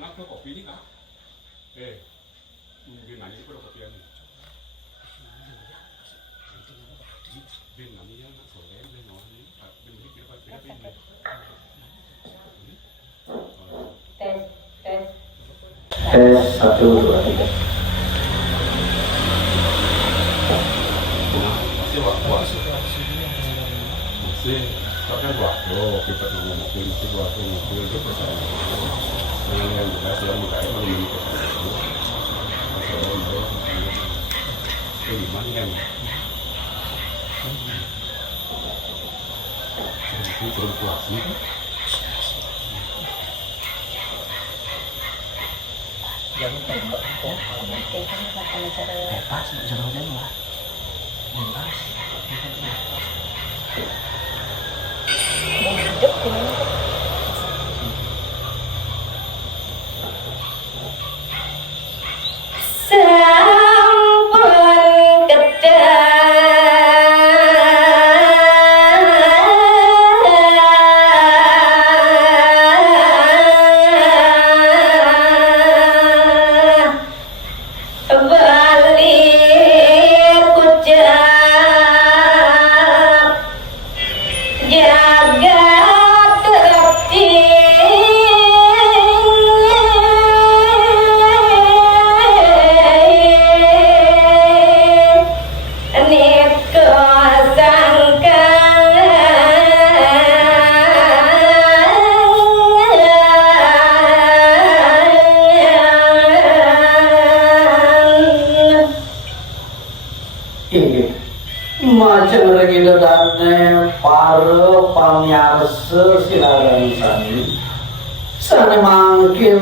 Kenapa kopi ini kah? Bin nanya itu kopi ini. Bin namanya soalnya bin namanya bin ini kira kira bin. Tes 1 2 3. Masih waktu. Masih kan waktu kita ngomong masih waktu itu pesan. Yang jelas yang mulai memiliki masalah itu gimana kan? Itu perempuan sih. Jangan tembak kok. Bebas, jangan lah. Bebas. Hidup gimana? Sampun kedah macam lagi dadane para pamiarsa silagan sani mungkin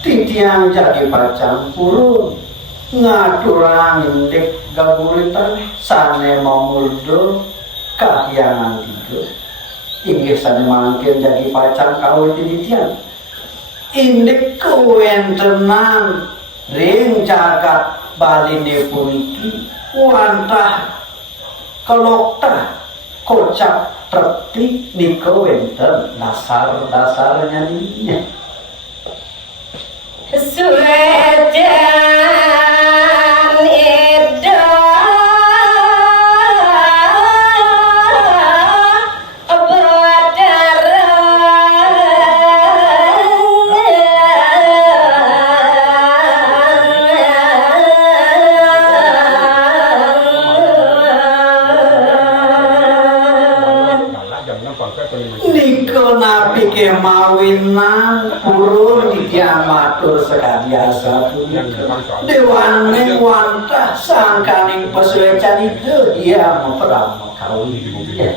titiang jadi pacang purun ngaturang indek gaburitan sane mamuldo kahyangan tiga inggih sane mungkin jadi pacang kawin titiang indek kewentenan ring jagat baline puniki wantah kelokta kocak tertik di kewenten dasar-dasarnya ini Suedan edo nabi kemawinan purun diamatur sekaliasa dewane wantah sangkaning pesuecan itu dia memperama kawin dia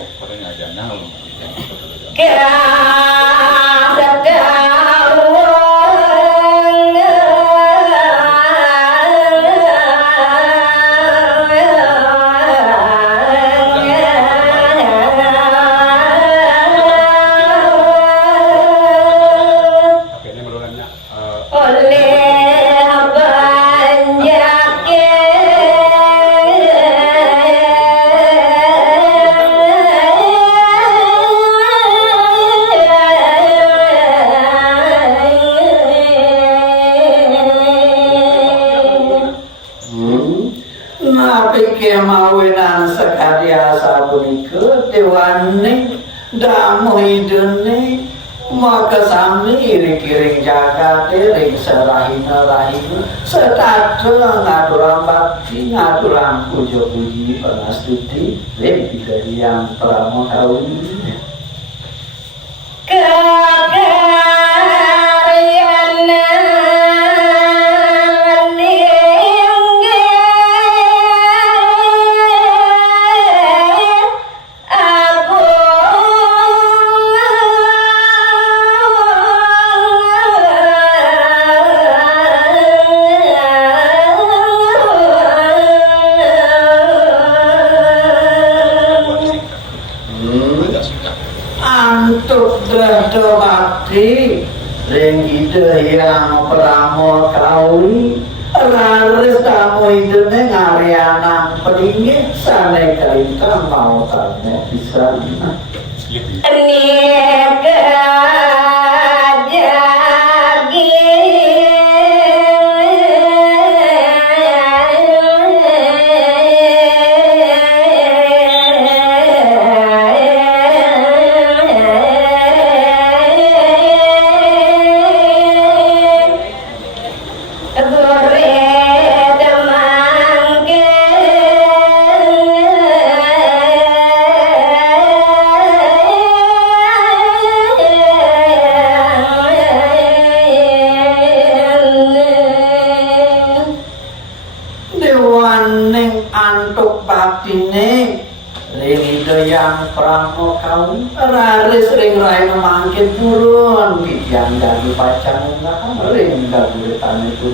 kemawinan sekaliasa punika dewane damu idene maka sami iring-iring jagate ring serahina-rahina setata ngaturang bakti ngaturang puja-puji pangastuti ring yang prama kawin bakti ring ide yang pramo kawi laris tamu idene ngariana peninggi sane kalintang mau tanya bisa niaga jagi kau raris ring rai memangkin turun yang dari pacang ring dari tanah itu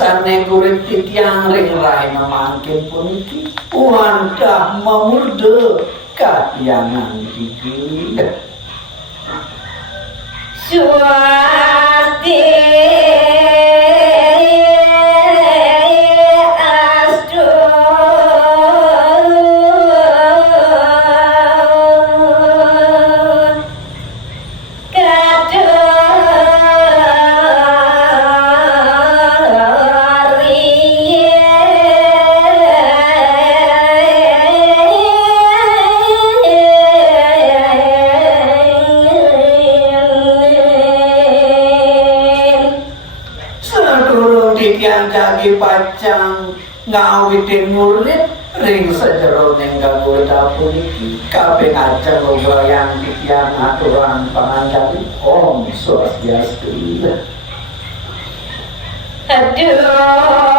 sane kurit titiang ring rai memangkin puniki wadah memurde katiangan digila Swasti astu yang jagi pacang ngawitin murid ring sejero nenggal kulit apun iki kabeh ngajeng ngobrayang yang aturan panganjali Om Swastiastu. aduh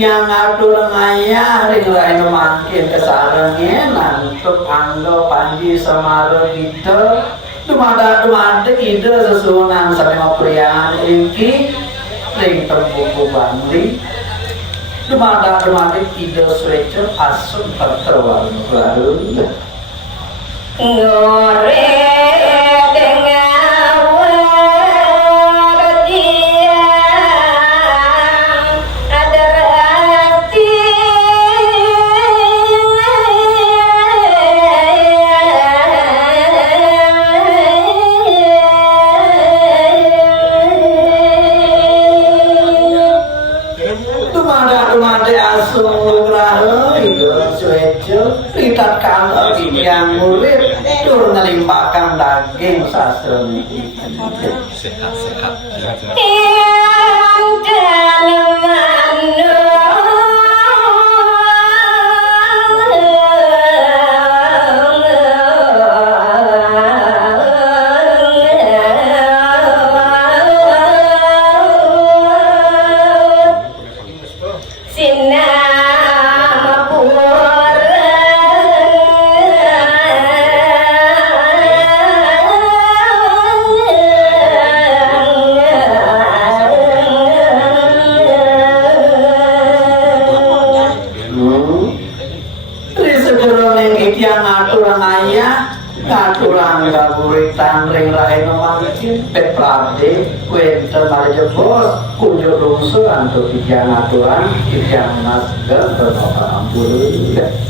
yang atur ngaya ring rai memangkin kesarengnya nantuk anggo panji semaro gitu dumada ide sesunan sama priang iki ring terbuku bangli dumada ide swecet asum terterwal baru ngore kalau yang murid tur ngelimpahkan daging sastra sehat yang aturan ayah aturan gaburitan ring rai memangkin peprade wenten marja bos kunjur rungsu antuk yang aturan yang nasga bernoka ampun